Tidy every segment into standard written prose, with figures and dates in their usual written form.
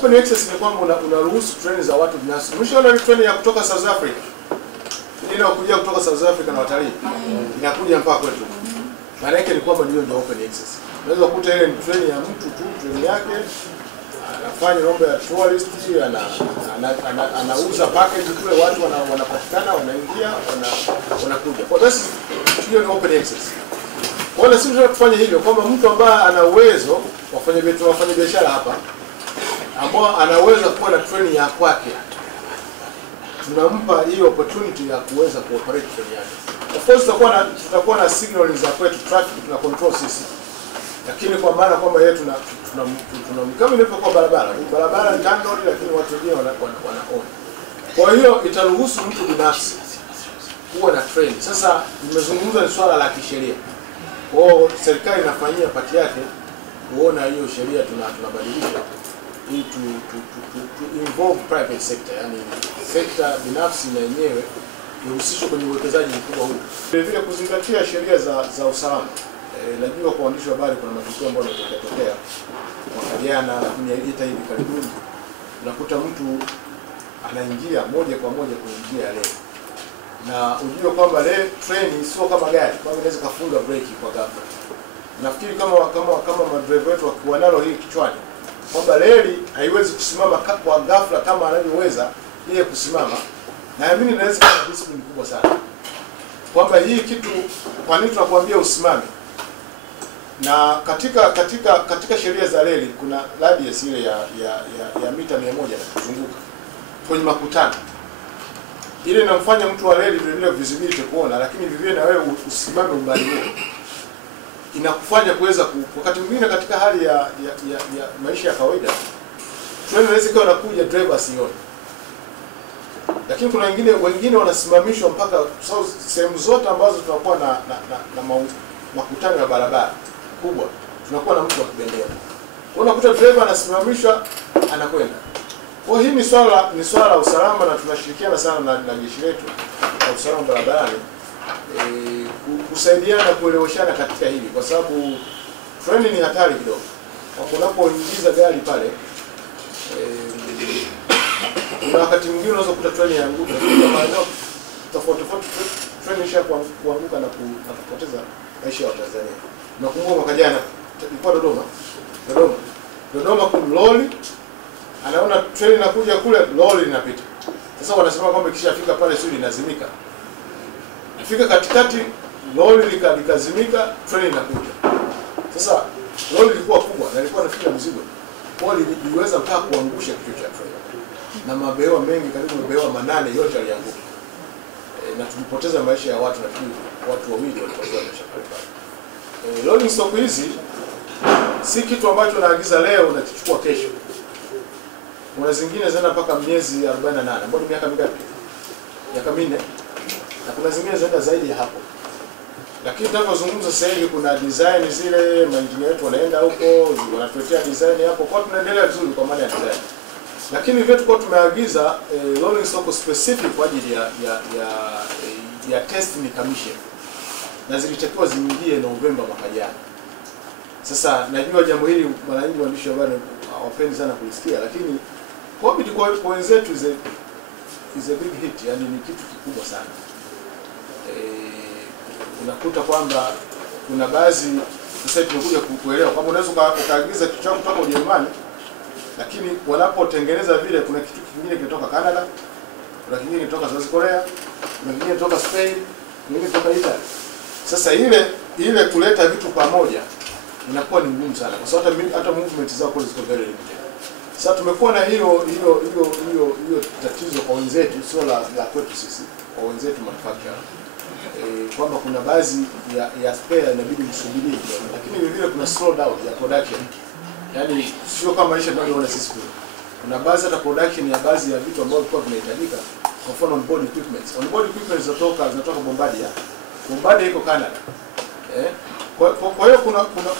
Open access ni kwamba unaruhusu treni za watu binafsi. Mwishoona treni ya kutoka South Africa. Ile inakuja kutoka South Africa na watalii. Inakuja mpaka kwetu. Maana yake ni kwamba ndio open access. Unaweza kukuta ile treni ya mtu tu, treni yake anafanya mambo ya tourist, anauza package kule, watu wanapatikana, wanaingia, wanakuja. Kwa basi hiyo ni open access. Wala sisi tunafanya hivyo kwamba mtu ambaye ana uwezo wafanya biashara hapa ambao anaweza kuwa na treni ya kwake, tunampa hiyo opportunity ya kuweza kuoperate treni yake. Of course tutakuwa na signal za kwetu, traffic tuna control sisi. Lakini kwa maana kwamba yeye tuna kama ilivyokuwa barabara ni Tano, lakini watu wengine wanaona. Kwa hiyo itaruhusu mtu binafsi kuwa na treni. Sasa nimezungumza ni swala la kisheria. Kwa hiyo serikali inafanyia pati yake kuona hiyo sheria tunabadilisha ili to involve private sector, yani sekta binafsi na yenyewe ihusishwe kwenye uwekezaji mkubwa huu. Vile vile kuzingatia sheria za usalama. Najua kwa waandishi wa habari kuna matukio ambayo yanatokea mwaka jana, lakini hata hivi karibuni unakuta mtu anaingia moja kwa moja kwenye njia ya reli. Na unajua kwamba treni sio kama gari, kwamba inaweza kufunga breki kwa ghafla. Nafikiri kama madriver wetu wakiwa nalo hii kichwani kwamba reli haiwezi kusimama kwa ghafla kama anavyoweza yeye kusimama, na mimi naweza kuwa discipline kubwa sana kwamba hii kitu, kwa nini tunakuambia usimame. Na katika sheria za reli kuna radius ile ya mita 100 na kuzunguka kwenye makutano. Ile inamfanya mtu wa reli vile vile visibility kuona, lakini vivyo na wewe usimame umbali huo. Inakufanya kuweza wakati mwingine katika hali ya maisha ya kawaida treni inaweza kuwa inakuja driver asione. Lakini kuna wengine wanasimamishwa mpaka sehemu zote ambazo tunakuwa na makutano ya barabara kubwa, tunakuwa na mtu wa kibendera. Unakuta driver anasimamishwa anakwenda. Kwa hii ni swala la usalama, na tunashirikiana sana na jeshi letu la usalama barabarani kusaidiana na kueleweshana katika hili, kwa sababu treni ni hatari kidogo. Unapoingiza gari pale kuna wakati mwingine unaweza kukuta treni yaanguka, maana tofauti treni isha kuanguka na kupoteza maisha ya Tanzania. Nakumbuka mwaka jana ilikuwa Dodoma kuna lori, anaona treni inakuja kule, lori linapita. Sasa wanasema kwamba kishafika pale sio linazimika. Ifika katikati lori likazimika, treni inakuja. Sasa lori lilikuwa kubwa na lilikuwa nafikiri mzigo. Kwa hiyo liliweza mpaka kuangusha kichwa cha treni. Na mabehewa mengi, karibu mabehewa 8 yote yalianguka. Na tulipoteza maisha ya watu, nafikiri watu wawili walipoteza maisha pale. Rolling stock hizi si kitu ambacho naagiza leo unakichukua kesho. Kuna zingine zinaenda mpaka miezi 48, mbona miaka mingapi? Miaka 4. Na kuna zingine zinaenda zaidi ya hapo. Lakini tunapozungumza sasa hivi kuna design zile maengineer wetu wanaenda huko, wanatuletea design hapo. Kwa tunaendelea vizuri kwa maana ya design. Lakini vile tulikuwa tumeagiza rolling stock specific kwa ajili ya testing commission. Na zilitakiwa ziingie Novemba mwaka jana. Sasa najua jambo hili mara nyingi waandishi wa habari hawapendi sana kulisikia, lakini COVID kwa wenzetu is a big hit, yani ni kitu kikubwa sana. Unakuta kwamba kuna baadhi sasa tumekuja kuelewa kwamba unaweza ukaagiza kitu chako kutoka Ujerumani, lakini wanapotengeneza vile kuna kitu kingine kinatoka Canada, kuna kingine kinatoka South Korea, kuna kingine kinatoka Spain, kingine kinatoka Italy. Sasa ile kuleta vitu pamoja inakuwa ni ngumu sana, kwa sababu hata movement zao kwa ziko very limited. Sasa tumekuwa na hiyo tatizo kwa wenzetu, sio la kwetu sisi, kwa wenzetu manufacturer. Kwamba kuna baadhi ya spare inabidi msubirie, lakini vile kuna slow down ya production. Yaani sio kama maisha tunayoona sisi kule. Kuna baadhi hata production ya baadhi ya vitu ambavyo vilikuwa vinahitajika, kwa mfano on board equipment. On board equipment zinatoka Bombardier. Bombardier iko Canada. Kwa hiyo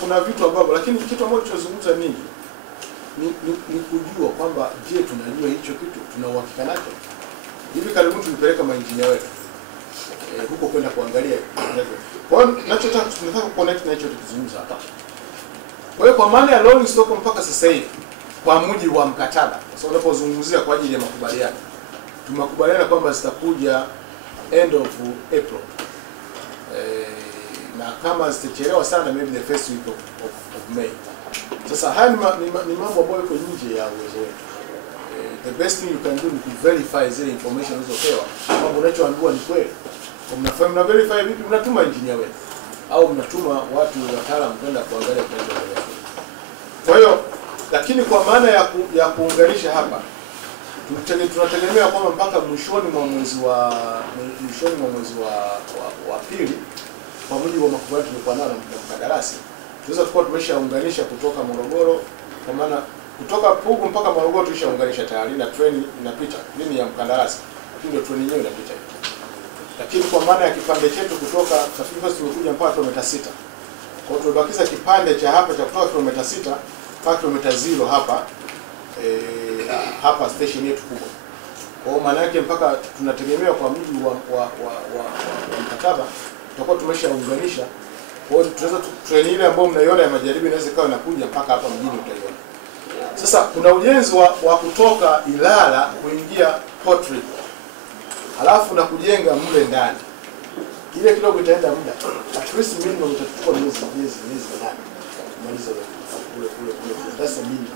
kuna vitu ambavyo, lakini kitu ambacho tunazungumza ni kujua kwamba je, tunajua hicho kitu, tuna uhakika nacho. Hivi karibuni tulipeleka maengineer wetu huko kwenda kuangalia. Kwa hiyo tunataka kuconnect na hicho tukizungumza hapa. Kwa hiyo kwa maana ya rolling stock mpaka sasa hivi kwa mujibu wa mkataba. Sasa unapozungumzia kwa ajili ya makubaliano, tumekubaliana kwamba zitakuja end of April. Na kama zitachelewa sana maybe the first week of May. Sasa haya ni mambo ambayo yako nje ya uwezo wetu. The best thing you can do ni to verify zile information ulizopewa. Kama unachoambiwa ni kweli. Mna verify vipi? Mnatuma engineer wetu au mnatuma watu wataalamu kwenda kuangalia kinachoendelea. Kwa hiyo lakini kwa maana ya kuunganisha hapa tunategemea kwamba mpaka mwishoni mwa mwezi wa pili, kwa mujibu wa makubaliano tulikuwa nayo na mkandarasi, tunaweza kuwa tumeshaunganisha kutoka Morogoro, kwa maana kutoka Pugu mpaka Morogoro tulishaunganisha tayari na treni inapita. Mimi ya mkandarasi, ndio treni yenyewe inapita. Lakini kwa maana ya kipande chetu kutoka Yafikia tumekuja mpaka kilomita 6. Kwa hiyo tumebakiza kipande cha hapa cha kutoka kilomita 6 mpaka kilomita 0 hapa hapa station yetu kubwa. Kwa maana yake mpaka tunategemea kwa mujibu wa mkataba tutakuwa tumeshaunganisha. Kwa hiyo tunaweza treni ile ambayo mnaiona ya Majaribio inaweza ikawa inakuja mpaka hapa mjini utaiona. Sasa kuna ujenzi wa kutoka Ilala kuingia Port Reli. Alafu na kujenga mle ndani. Ile kidogo itaenda muda. At least minimum itachukua miezi 8 kumaliza kule. That's the minimum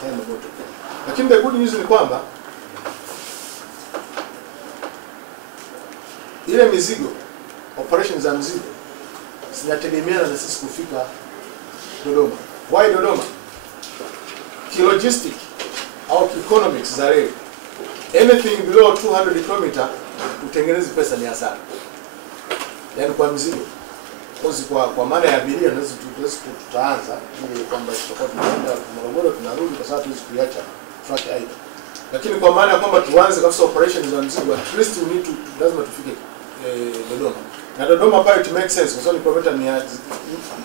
time about it. Lakini the good news ni kwamba ile mizigo, operations za mzigo zinategemeana na sisi kufika Dodoma. Why Dodoma? Logistic au economics za reli. Anything below 200 km utengeneze pesa ni hasara. Yaani kwa mzigo. Kwa maana ya abiria tutaanza ili kwamba tutakuwa tunaenda Morogoro tunarudi kwa sababu tuwezi kuiacha track aidha. Lakini kwa maana ya kwamba tuanze kabisa operations za mzigo, at least we need to lazima tufike Dodoma. Na Dodoma pale it makes sense kwa sababu kilomita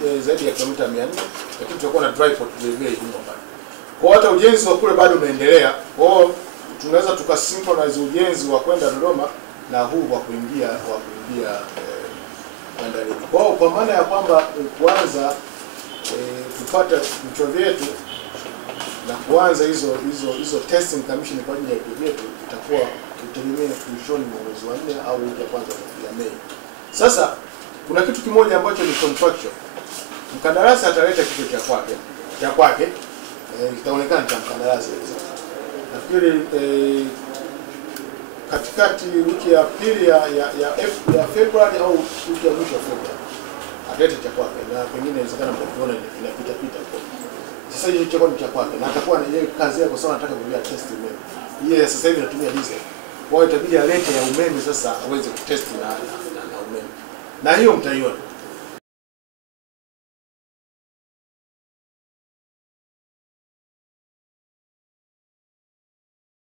100 zaidi ya kilomita 400, lakini tutakuwa na dry port very huko pale. Kwa hata ujenzi wa kule bado unaendelea. Kwa hiyo tunaweza tukasynchronize ujenzi wa kwenda Dodoma na huu wa kuingia bandari. Kwa maana ya kwamba kuanza tupata vichwa vyetu na kuanza hizo testing commission kwa ajili ya vichwa vyetu itakuwa tutegemea mwishoni mwa mwezi wa 4 au wiki ya kwanza ya Mei. Sasa kuna kitu kimoja ambacho ni contractual. Mkandarasi ataleta kitu cha kwake kitaonekana cha mkandarasi. Nafikiri katikati wiki ya pili ya Februari au wiki ya mwisho wa Februari ataleta cha kwake, na pengine inawezekana mtakiona inapita huko. Sasa hiyo cha kwake ni cha kwake na atakuwa na yeye kazi yake, kwa sababu anataka kujua test umeme. Yeye sasa hivi anatumia diesel. Kwa hiyo itabidi alete ya umeme sasa aweze kutest na umeme. Na hiyo mtaiona.